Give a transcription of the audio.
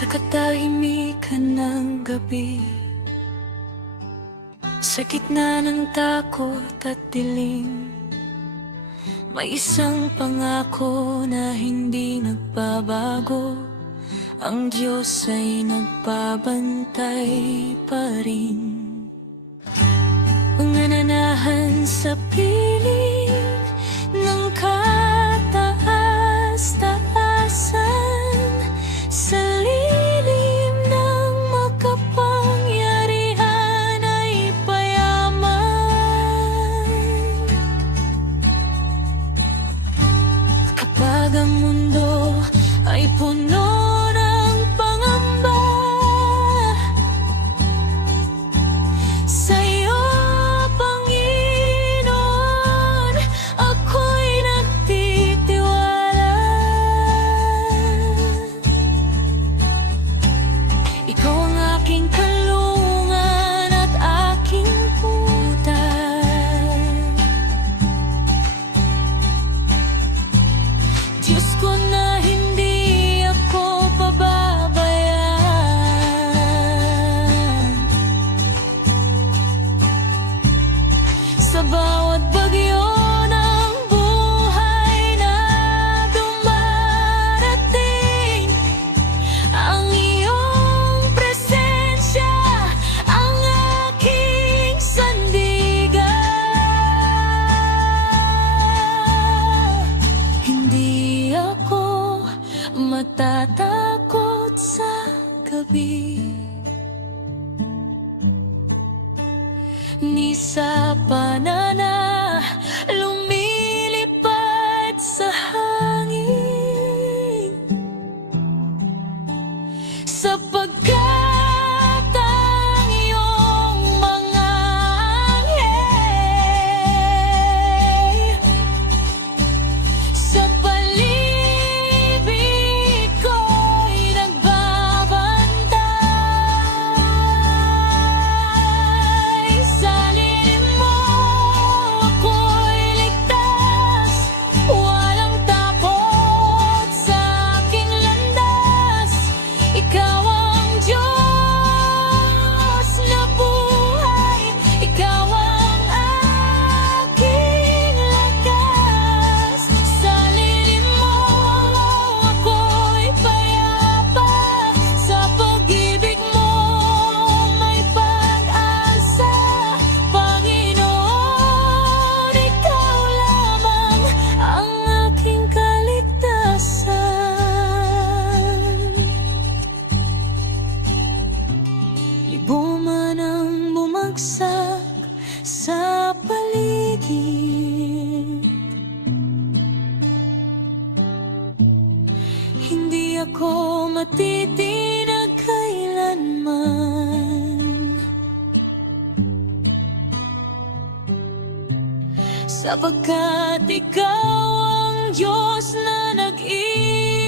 Sa katahimikan ng gabi, sa gitna ng takot at dilim, may isang pangako na hindi nagbabago. Ang Diyos ay nagbabantay pa rin. Pangananahan sa piling ng kataas-taasan, sa lilim ng makapangyarihan ay payaman. Kapag ang mundo ay puno ng pangamba, sa'yo, Panginoon, ako'y nagtitiwala. Ikaw ang aking kalungan at aking putat. Diyos ko na hindi ako pababayaan. Sa bawat bagyo ng buhay na dumarating, ang iyong presensya ang aking sandigan. Hindi ako matatakot sa gabi, ni sa panana lumilipad sa hangin, sapagkat ang iyong mga anghel sa paligid ko'y nagbabantay. Sa lilim mo ako'y ligtas, walang takot sa aking landas. Ikaw ang Diyos na buhay, ikaw ang aking lakas. Sa lilim mo ako'y payapa, sa pag-ibig mo may pag-asa. Panginoon, ikaw lamang ang aking kaligtasan. Libo man ang bumagsak sa paligid, hindi ako matitinag kailanman, sapagkat ikaw ang Diyos na nag-iisa.